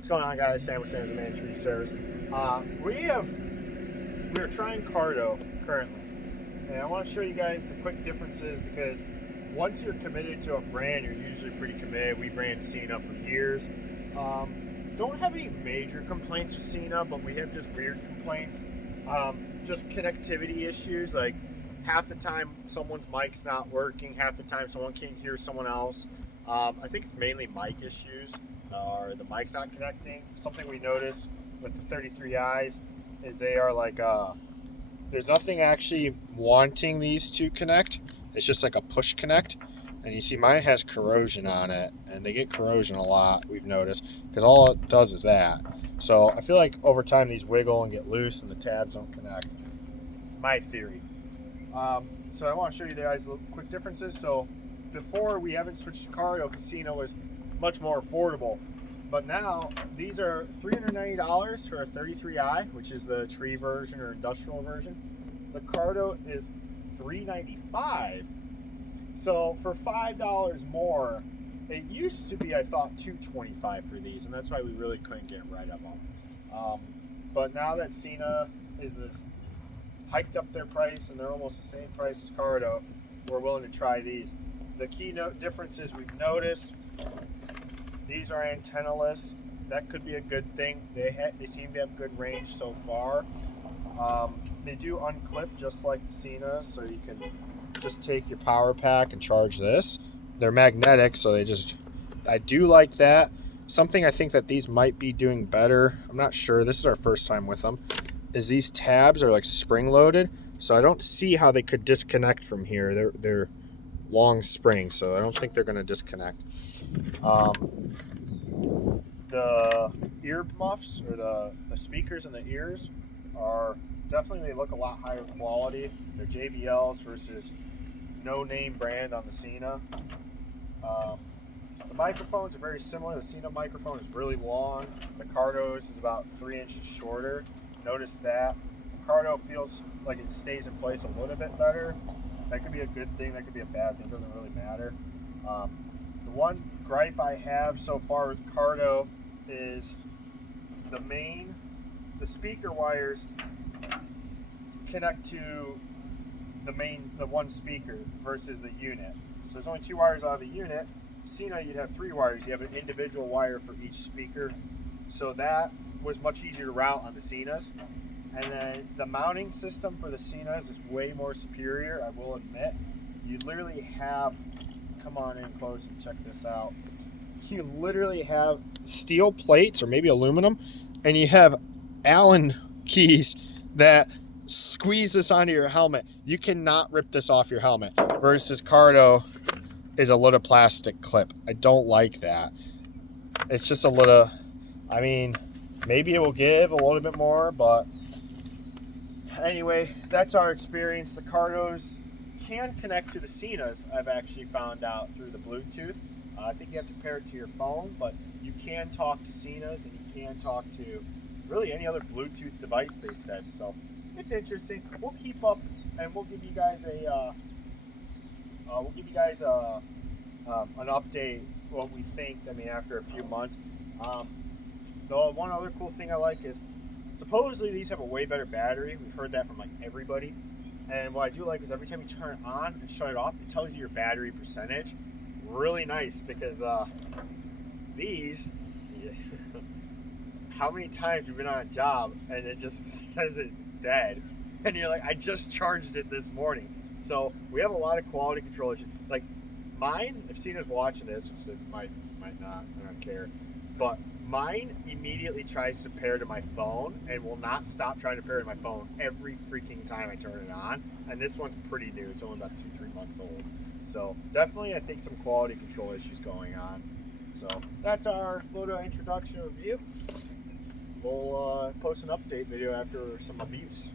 What's going on, guys? Sam with Sena's Man Tree Service. We are trying Cardo currently, and I want to show you guys the quick differences because once you're committed to a brand, you're usually pretty committed. We've ran Sena for years. Don't have any major complaints with Sena, but we have just weird complaints. Just connectivity issues, like half the time someone's mic's not working, half the time someone can't hear someone else. I think it's mainly mic issues, or the mic's not connecting. Something we noticed with the 33Is is they are like, there's nothing actually wanting these to connect. It's just like a push connect. And you see mine has corrosion on it, and they get corrosion a lot, we've noticed, because all it does is that. So I feel like over time these wiggle and get loose and the tabs don't connect. My theory. So I want to show you guys quick differences. So before, we haven't switched to Cardo, Casino was much more affordable. But now these are $390 for a 33i, which is the tree version or industrial version. The Cardo is $395. So for $5 more, it used to be, I thought, $225 for these, and that's why we really couldn't get rid of them. But now that Sena is hiked up their price and they're almost the same price as Cardo, we're willing to try these. The key differences we've noticed: these are antennaless. That could be a good thing. They seem to have good range so far. They do unclip just like the Sena, so you can just take your power pack and charge this. They're magnetic, so I do like that. Something I think that these might be doing better, I'm not sure, this is our first time with them, is these tabs are like spring loaded, so I don't see how they could disconnect from here. They're long springs, so I don't think they're going to disconnect. The ear muffs, or the speakers in the ears, are definitely, they look a lot higher quality. They're JBLs versus no name brand on the Sena. The microphones are very similar. The Sena microphone is really long. The Cardo's is about 3 inches shorter. Notice that. The Cardo feels like it stays in place a little bit better. That could be a good thing, that could be a bad thing, it doesn't really matter. The one gripe I have so far with Cardo is the speaker wires connect to the one speaker versus the unit. So there's only 2 wires out of the unit. Sena, you'd have 3 wires. You have an individual wire for each speaker. So that was much easier to route on the Senas. And then the mounting system for the Senas is way more superior, I will admit. You literally have, come on in close and check this out. You literally have steel plates, or maybe aluminum, and you have Allen keys that squeeze this onto your helmet. You cannot rip this off your helmet, versus Cardo is a little plastic clip. I don't like that. It's just a little, I mean, maybe it will give a little bit more, but anyway, that's our experience. The Cardos can connect to the Senas, I've actually found out, through the Bluetooth. I think you have to pair it to your phone, but you can talk to Senas, and you can talk to really any other Bluetooth device, they said. So it's interesting. We'll keep up, and we'll give you guys an update what we think. I mean, after a few months. The one other cool thing I like is supposedly these have a way better battery. We've heard that from like everybody. And what I do like is every time you turn it on and shut it off, it tells you your battery percentage. Really nice, because these, how many times you've been on a job and it just says it's dead, and you're like, I just charged it this morning. So we have a lot of quality control issues. Like mine, if Sena's watching this, which it might not, I don't care, but mine immediately tries to pair to my phone and will not stop trying to pair to my phone every freaking time I turn it on. And this one's pretty new. It's only about 2-3 months old. So definitely, I think some quality control issues going on. So that's our little introduction review. We'll post an update video after some abuse.